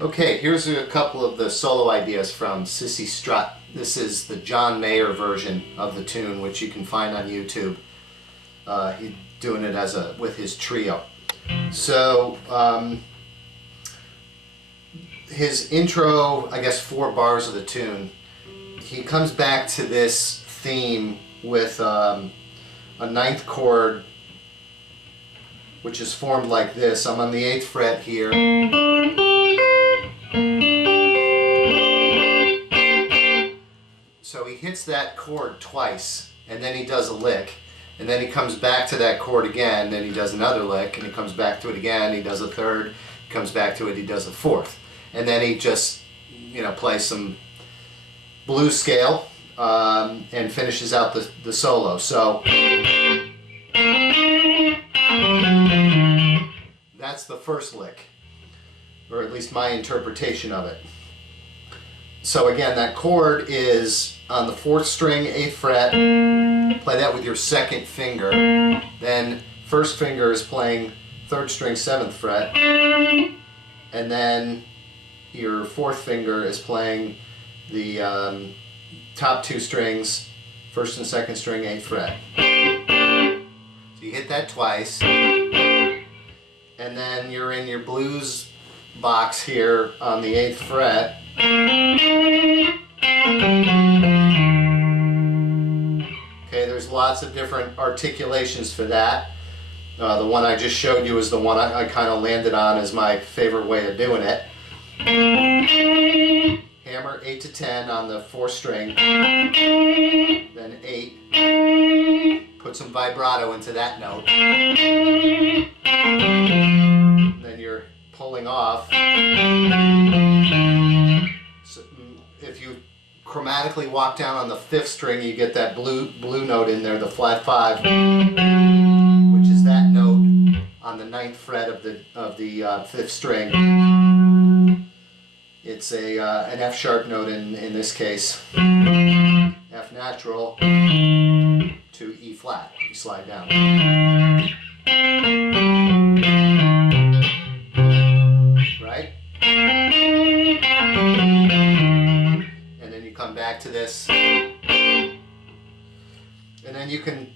Okay, here's a couple of the solo ideas from Cissy Strut. This is the John Mayer version of the tune, which you can find on YouTube. He's doing it with his trio. So his intro, I guess 4 bars of the tune, he comes back to this theme with a 9th chord, which is formed like this. I'm on the 8th fret here. So he hits that chord twice, and then he does a lick, and then he comes back to that chord again, then he does another lick, and he comes back to it again, he does a 3rd, he comes back to it, he does a 4th, and then he just, plays some blues scale and finishes out the solo. So that's the first lick, or at least my interpretation of it. So again, that chord is on the 4th string, 8th fret. Play that with your 2nd finger. Then 1st finger is playing 3rd string, 7th fret. And then your 4th finger is playing the top 2 strings, 1st and 2nd string, 8th fret. So you hit that twice. And then you're in your blues box here on the 8th fret. Okay, there's lots of different articulations for that. The one I just showed you is the one I kind of landed on as my favorite way of doing it. Hammer 8 to 10 on the 4th string, then 8. Put some vibrato into that note. Then you're pulling off. So if you chromatically walk down on the 5th string, you get that blue note in there, the flat 5, which is that note on the 9th fret of the 5th string. It's an F sharp note in this case, F natural to E flat. You slide down. Right? Come back to this, and then you can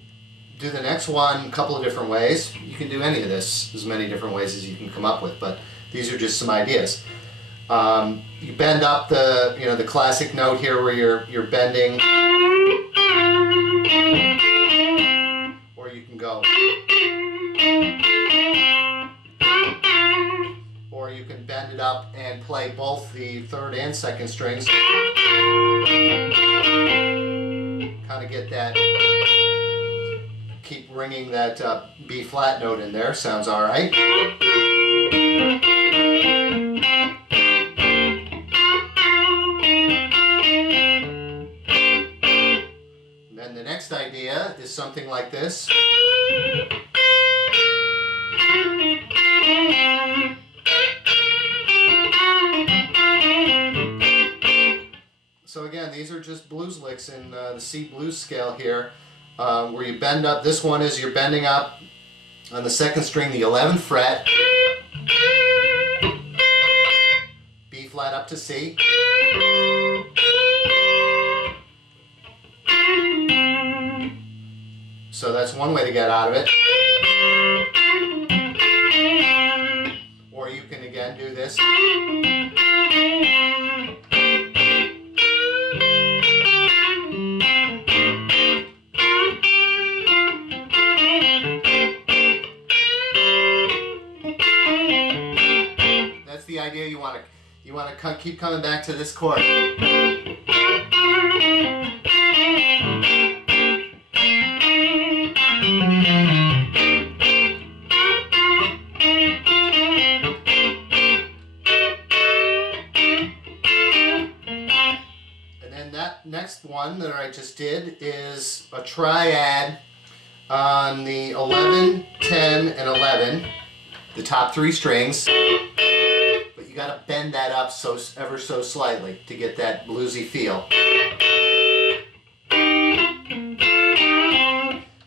do the next one a couple of different ways. You can do any of this as many different ways as you can come up with, but these are just some ideas. You bend up the classic note here where you're bending, or you can go, or you can bend it up and play both the 3rd and 2nd strings. Kind of get that, keep ringing that B flat note in there, sounds alright. Then the next idea is something like this. So again, these are just blues licks in the C blues scale here, where you bend up. This one is you're bending up on the 2nd string, the 11th fret, B flat up to C, so that's one way to get out of it. Or you can again do this. The idea, you want to keep coming back to this chord. just did is a triad on the 11, 10, and 11, the top 3 strings, but you gotta bend that up ever so slightly to get that bluesy feel. And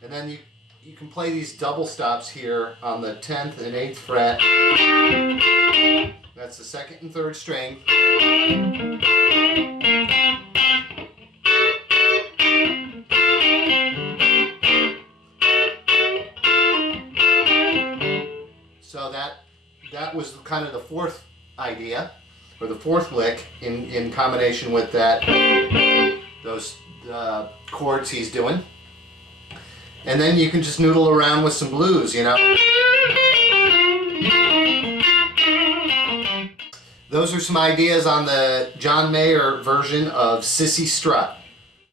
then you can play these double stops here on the 10th and 8th fret. That's the 2nd and 3rd string. So that was kind of the 4th idea, or the 4th lick in combination with those chords he's doing. And then you can just noodle around with some blues, you know. Those are some ideas on the John Mayer version of Cissy Strut.